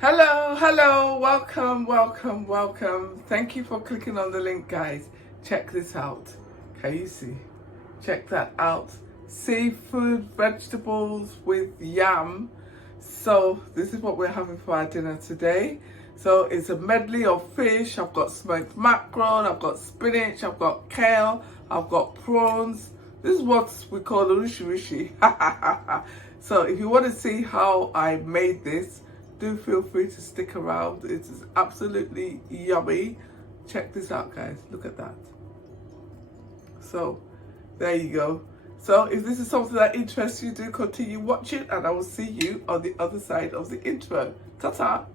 Hello, welcome. Thank you for clicking on the link, guys. Check this out. Can you see? Check that out. Seafood, vegetables with yam. So this is what we're having for our dinner today. So it's a medley of fish. I've got smoked mackerel, I've got spinach, I've got kale, I've got prawns. This is what we call the rishi. So if you want to see how I made this, do feel free to stick around. It is absolutely yummy. Check this out, guys. Look at that. So there you go. So if this is something that interests you, do continue watching, and I will see you on the other side of the intro. Ta-ta.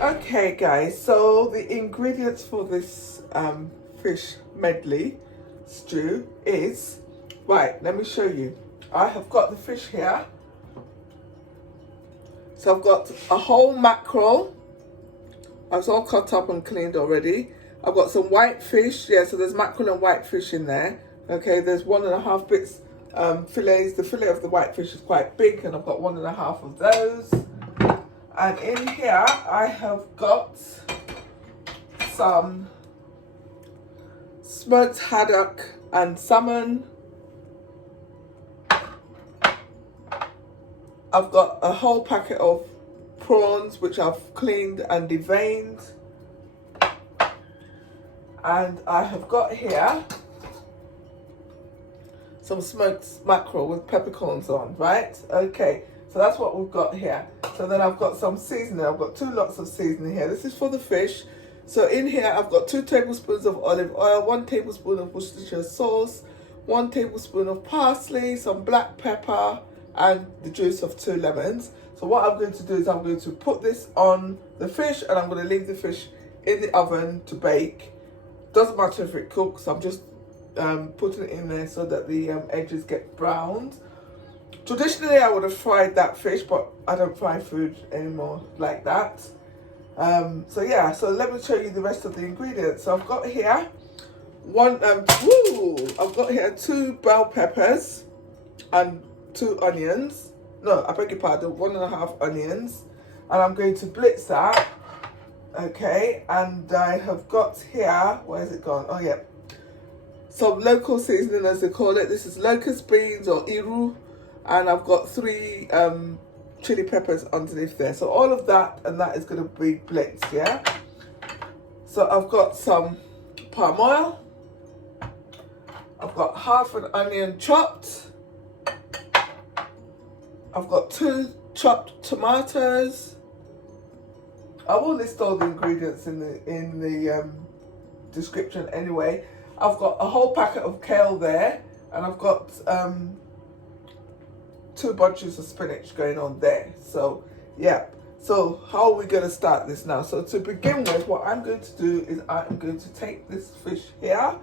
Okay guys, so the ingredients for this fish medley stew is, right, let me show you. I have got the fish here. So I've got a whole mackerel. It's all cut up and cleaned already. I've got some white fish, yeah, so there's mackerel and white fish in there. Okay, there's 1.5 bits fillets. The fillet of the white fish is quite big, and I've got 1.5 of those. And in here, I have got some smoked haddock and salmon. I've got a whole packet of prawns, which I've cleaned and deveined. And I have got here some smoked mackerel with peppercorns on, right? Okay. So that's what we've got here. So then I've got some seasoning. I've got 2 lots of seasoning here. This is for the fish. So in here I've got 2 tablespoons of olive oil, 1 tablespoon of Worcestershire sauce, 1 tablespoon of parsley, some black pepper, and the juice of 2 lemons. So what I'm going to do is I'm going to put this on the fish, and I'm going to leave the fish in the oven to bake. Doesn't matter if it cooks. I'm just putting it in there so that the edges get browned. Traditionally, I would have fried that fish, but I don't fry food anymore like that. So yeah, so let me show you the rest of the ingredients. So I've got here I've got here 2 bell peppers and 2 onions. No, I beg your pardon, 1.5 onions. And I'm going to blitz that. Okay, and I have got here, where is it gone? Oh yeah, some local seasoning, as they call it. This is locust beans or iru. And I've got 3 chili peppers underneath there. So all of that, and that is going to be blitzed, yeah? So I've got some palm oil. I've got half an onion chopped. I've got 2 chopped tomatoes. I will list all the ingredients in the description anyway. I've got a whole packet of kale there, and I've got 2 bunches of spinach going on there. So yeah, so how are we going to start this now? So to begin with, what I'm going to do is I'm going to take this fish here.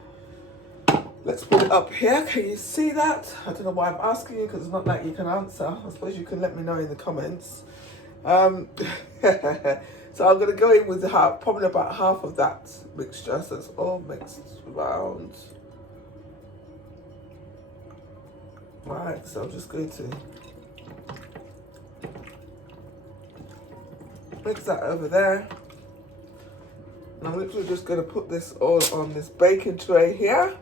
Let's put it up here. Can you see that? I don't know why I'm asking you, because it's not like you can answer. I suppose you can let me know in the comments. So I'm going to go in with probably about half of that mixture, so it's all mixed around. Right, so I'm just going to mix that over there. And I'm literally just going to put this all on this baking tray here.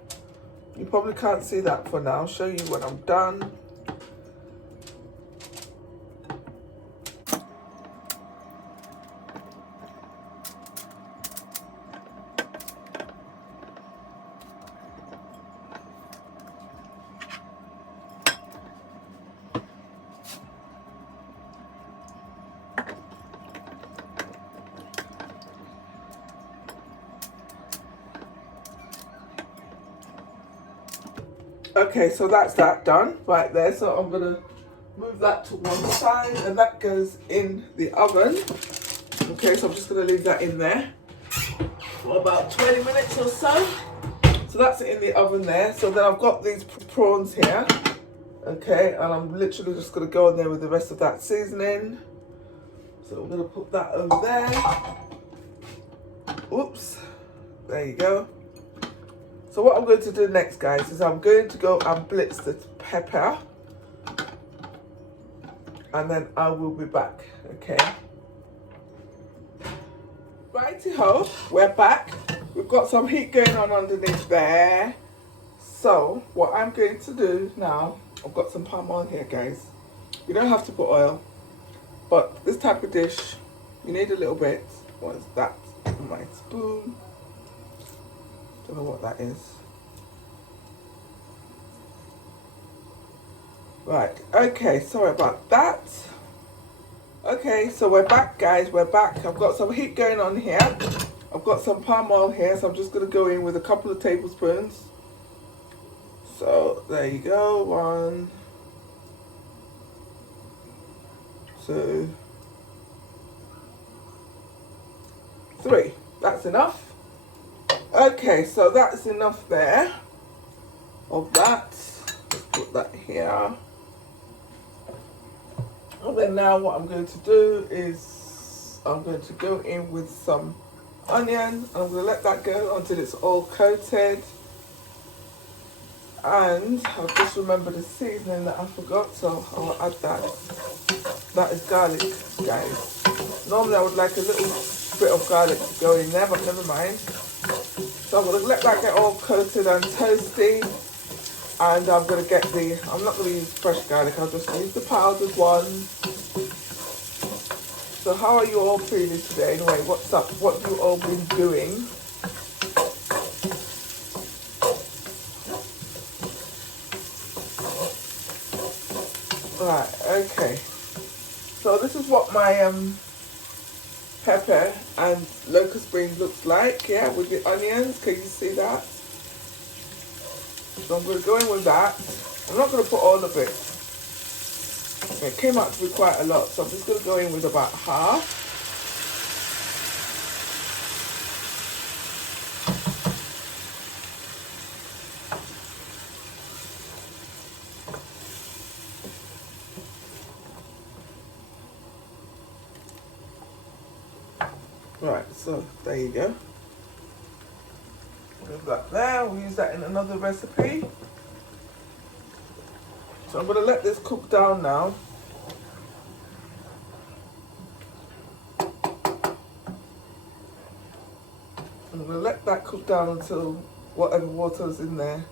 You probably can't see that for now. I'll show you when I'm done. Okay, so that's that done right there. So I'm gonna move that to one side, and that goes in the oven. Okay, so I'm just gonna leave that in there for about 20 minutes or so. So that's it in the oven there. So then I've got these prawns here. Okay, and I'm literally just going to go in there with the rest of that seasoning. So I'm going to put that over there. Oops. There you go. So what I'm going to do next, guys, is I'm going to go and blitz the pepper. And then I will be back, okay? Righty-ho, we're back. We've got some heat going on underneath there. So what I'm going to do now, I've got some palm oil here, guys. You don't have to put oil, but this type of dish, you need a little bit. What is that? My spoon. Don't know what that is. Right, okay, sorry about that. Okay, so we're back, guys, we're back. I've got some heat going on here. I've got some palm oil here, so I'm just going to go in with a couple of tablespoons. So, there you go. 1, 2, 3. That's enough. Okay, so that's enough there of that. Let's put that here. And then now what I'm going to do is I'm going to go in with some onion. And I'm going to let that go until it's all coated. And I've just remembered the seasoning that I forgot, so I'll add that. That is garlic, guys. Normally I would like a little bit of garlic to go in there, but never mind. So I'm going to let that get all coated and toasty. And I'm going to get I'm not going to use fresh garlic, I'll just use the powdered one. So how are you all feeling today? Anyway, what's up? What have you all been doing? Right, okay. So this is what my pepper and locust bean looks like, yeah, with the onions. Can you see that? So I'm going to go in with that. I'm not going to put all of it. It came out to be quite a lot, so I'm just going to go in with about half. Right, so there you go. Put that there. We'll use that in another recipe. So I'm going to let this cook down now. I'm going to let that cook down until whatever water's in there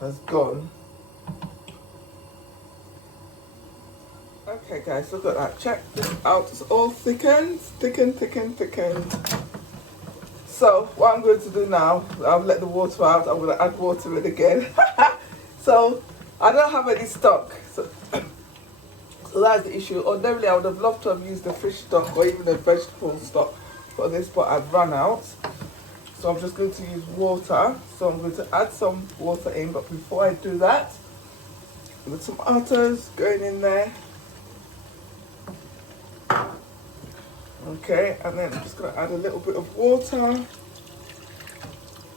has gone. Okay guys, look at that. Check this out. It's all thickened. So what I'm going to do now, I've let the water out. I'm going to add water in again. So I don't have any stock. So that's the issue. Ordinarily I would have loved to have used the fish stock or even the vegetable stock for this, but I've run out. So I'm just going to use water. So I'm going to add some water in, but before I do that, with some tomatoes going in there. Okay, and then I'm just going to add a little bit of water.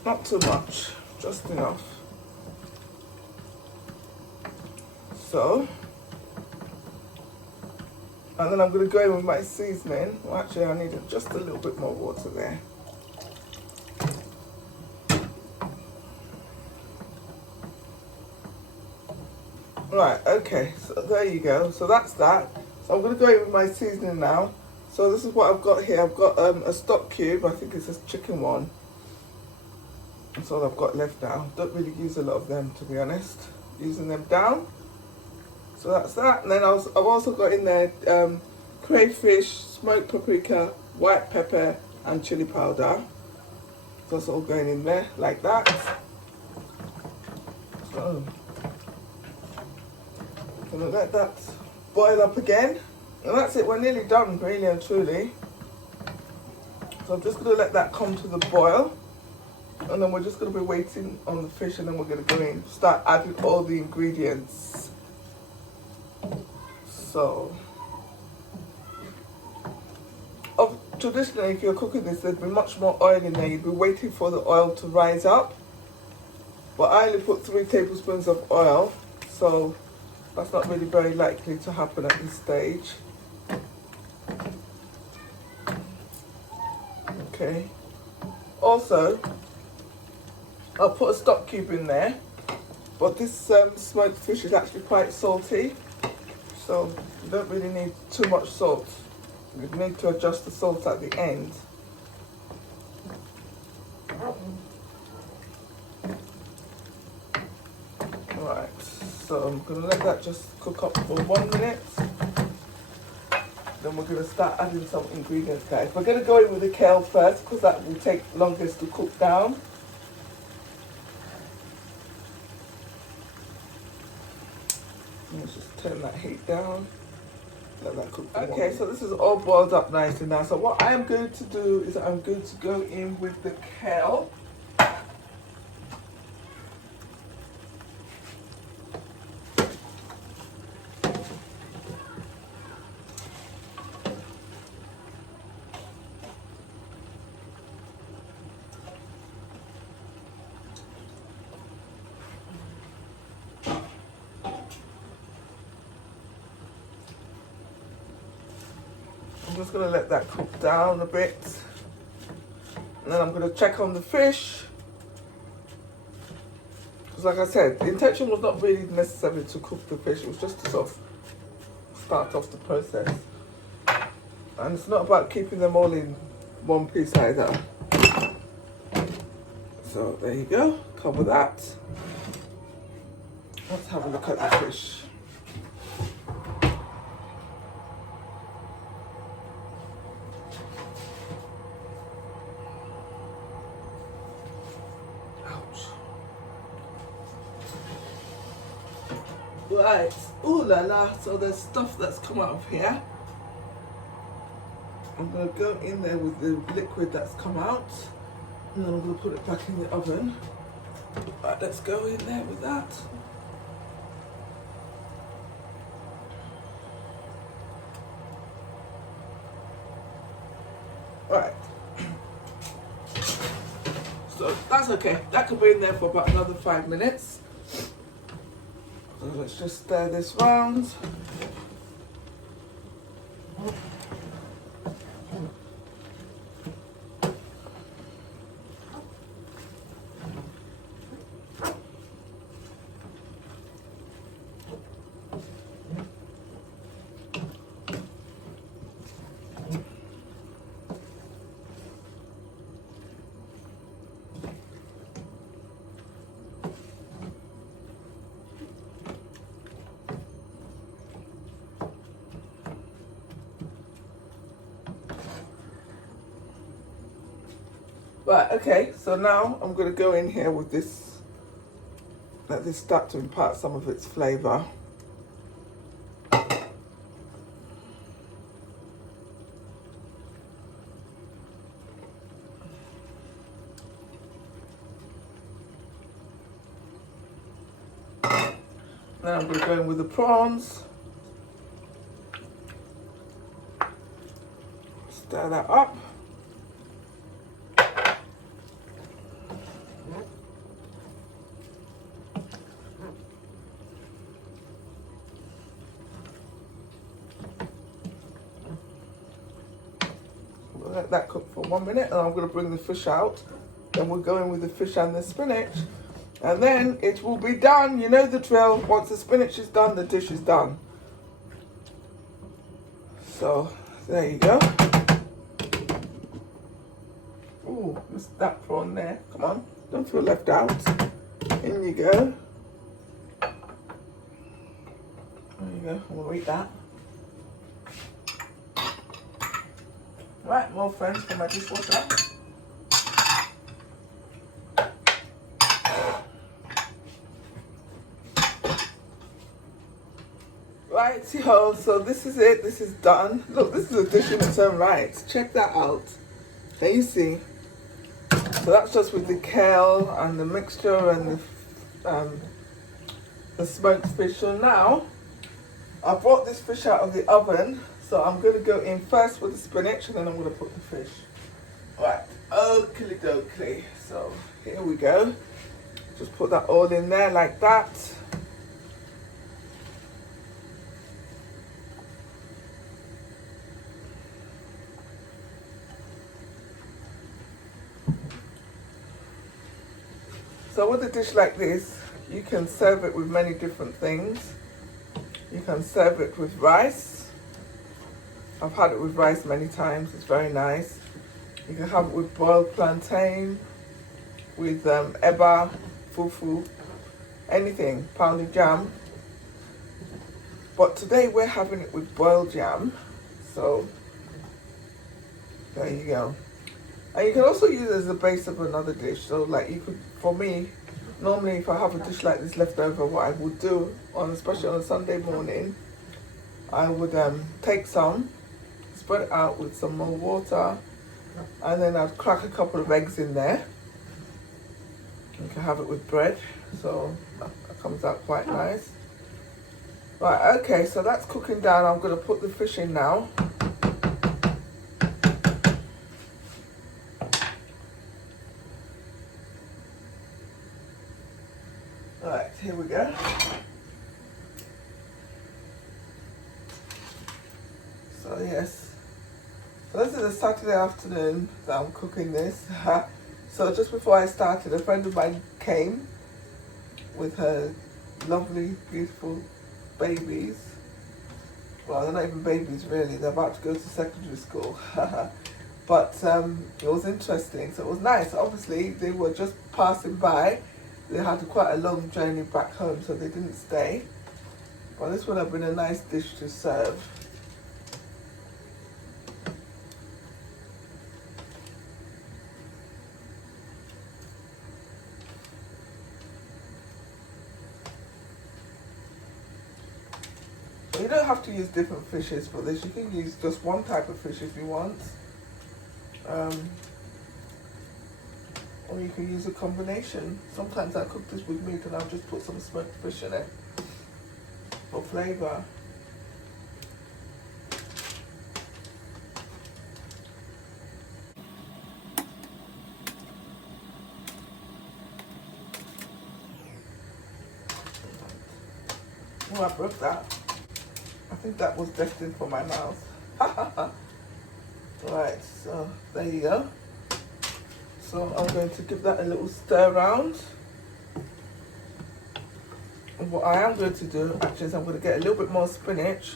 Not too much, just enough. So, and then I'm going to go in with my seasoning. Well, actually, I need just a little bit more water there. Right, okay, so there you go. So that's that. So I'm going to go in with my seasoning now. So this is what I've got here. I've got a stock cube. I think it's a chicken one. That's all I've got left now. Don't really use a lot of them, to be honest. Using them down. So that's that. And then I've also got in there crayfish, smoked paprika, white pepper, and chili powder. So that's all going in there like that. So I'm gonna let that boil up again. And that's it, we're nearly done, really and truly. So I'm just going to let that come to the boil. And then we're just going to be waiting on the fish, and then we're going to go in, start adding all the ingredients. So, traditionally, if you're cooking this, there'd be much more oil in there. You'd be waiting for the oil to rise up. but I only put 3 tablespoons of oil, so that's not really very likely to happen at this stage. Okay. Also, I'll put a stock cube in there, but this smoked fish is actually quite salty, so you don't really need too much salt. You need to adjust the salt at the end. Right, so I'm going to let that just cook up for 1 minute. Then we're going to start adding some ingredients, guys. We're going to go in with the kale first because that will take longest to cook down. Let's just turn that heat down. Let that cook. Okay, so this is all boiled up nicely now. So what I'm going to do is I'm going to go in with the kale. I'm just going to let that cook down a bit. And then I'm going to check on the fish. Because like I said, the intention was not really necessarily to cook the fish. It was just to sort of start off the process. And it's not about keeping them all in one piece either. So there you go. Cover that. Let's have a look at the fish. Right, ooh la la, so there's stuff that's come out of here. I'm going to go in there with the liquid that's come out, and then I'm going to put it back in the oven. Right, let's go in there with that. Right, so that's okay, that could be in there for about another 5 minutes. So let's just stir this round. Right, okay, so now I'm going to go in here with this, let this start to impart some of its flavour. Then I'm going to go in with the prawns. Stir that up. Let that cook for 1 minute, and I'm going to bring the fish out. Then we'll go in with the fish and the spinach, and then it will be done. You know the drill. Once the spinach is done, the dish is done. So there you go. Ooh, there's that prawn there. Come on, don't feel left out. In you go. There you go. I'm gonna eat that. Right, more friends for my dishwasher. Right, so this is it. This is done. Look, this is a dish in its own right. Check that out. Can you see? So that's just with the kale and the mixture and the smoked fish. So now, I brought this fish out of the oven. So I'm going to go in first with the spinach, and then I'm going to put the fish. Right, oakley dokley. So here we go. Just put that all in there like that. So with a dish like this, you can serve it with many different things. You can serve it with rice. I've had it with rice many times, it's very nice. You can have it with boiled plantain, with eba, fufu, anything, pounded jam. But today we're having it with boiled jam. So there you go. And you can also use it as a base of another dish. So like you could, for me, normally if I have a dish like this left over, what I would do, especially on a Sunday morning, I would take some, spread it out with some more water, and then I'd crack a couple of eggs in there. You can have it with bread, so that comes out quite nice. Right, okay, so that's cooking down. I'm going to put the fish in now. Right, here we go. So yes, so this is a Saturday afternoon that I'm cooking this. So just before I started, a friend of mine came with her lovely, beautiful babies. Well, they're not even babies really, they're about to go to secondary school. But it was interesting, so it was nice. Obviously, they were just passing by. They had quite a long journey back home, so they didn't stay. But this would have been a nice dish to serve. You don't have to use different fishes for this. You can use just one type of fish if you want. Or you can use a combination. Sometimes I cook this with meat and I'll just put some smoked fish in it for flavour. Oh, I broke that. I think that was destined for my mouth. Right, so there you go. So I'm going to give that a little stir around. And what I am going to do actually is I'm going to get a little bit more spinach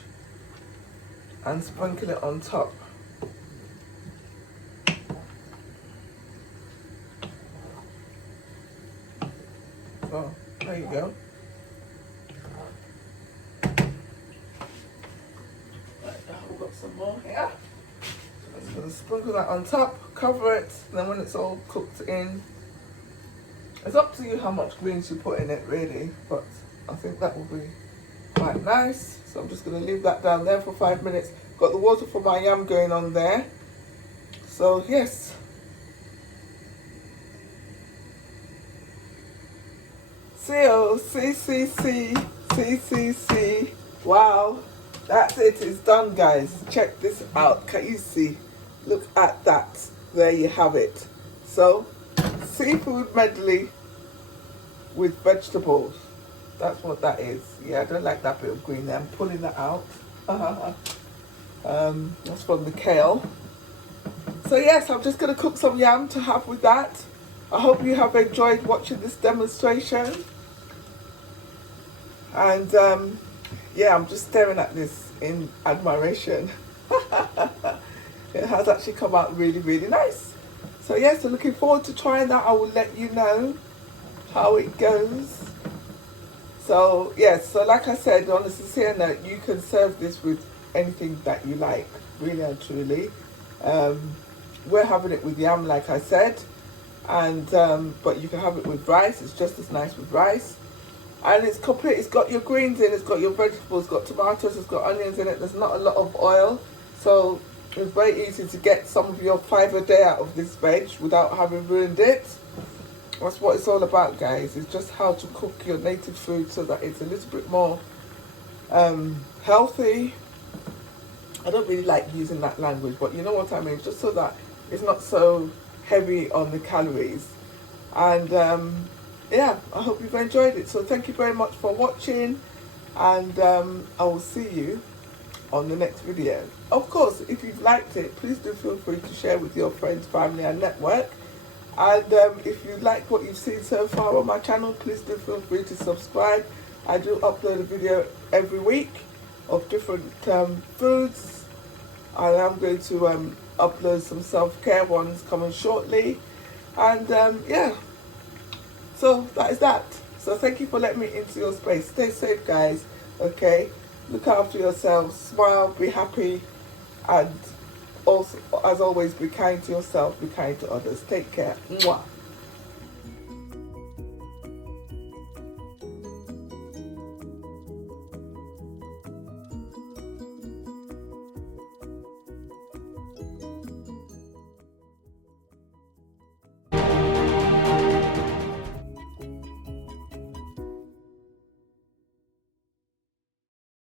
and sprinkle it on top. So there you go. We've got some more here. I'm just going to sprinkle that on top, cover it, and then when it's all cooked in, it's up to you how much greens you put in it really, but I think that will be quite nice. So I'm just going to leave that down there for 5 minutes. Got the water for my yam going on there. So yes. See. Wow. That's it, it's done guys. Check this out. Can you see? Look at that. There you have it. So, seafood medley with vegetables. That's what that is. Yeah, I don't like that bit of green there. I'm pulling that out. That's from the kale. So yes, I'm just going to cook some yam to have with that. I hope you have enjoyed watching this demonstration. And yeah, I'm just staring at this in admiration. It has actually come out really, really nice. So yes, so looking forward to trying that. I will let you know how it goes. So yes, so like I said, on a sincere note, you can serve this with anything that you like, really and truly. We're having it with yam, like I said, and but you can have it with rice. It's just as nice with rice. And it's complete, it's got your greens in, it's got your vegetables, it's got tomatoes, it's got onions in it. There's not a lot of oil, so it's very easy to get some of your 5 a day out of this veg without having ruined it. That's what it's all about, guys. It's just how to cook your native food so that it's a little bit more healthy. I don't really like using that language, but you know what I mean, just so that it's not so heavy on the calories. And yeah, I hope you've enjoyed it. So thank you very much for watching, and I will see you on the next video. Of course, if you've liked it, please do feel free to share with your friends, family and network. And if you like what you've seen so far on my channel, please do feel free to subscribe. I do upload a video every week of different foods, and I'm going to upload some self-care ones coming shortly. And yeah, so that is that. So thank you for letting me into your space. Stay safe, guys. Okay, look after yourselves, smile, be happy, and also, as always, be kind to yourself, be kind to others. Take care. Mwah.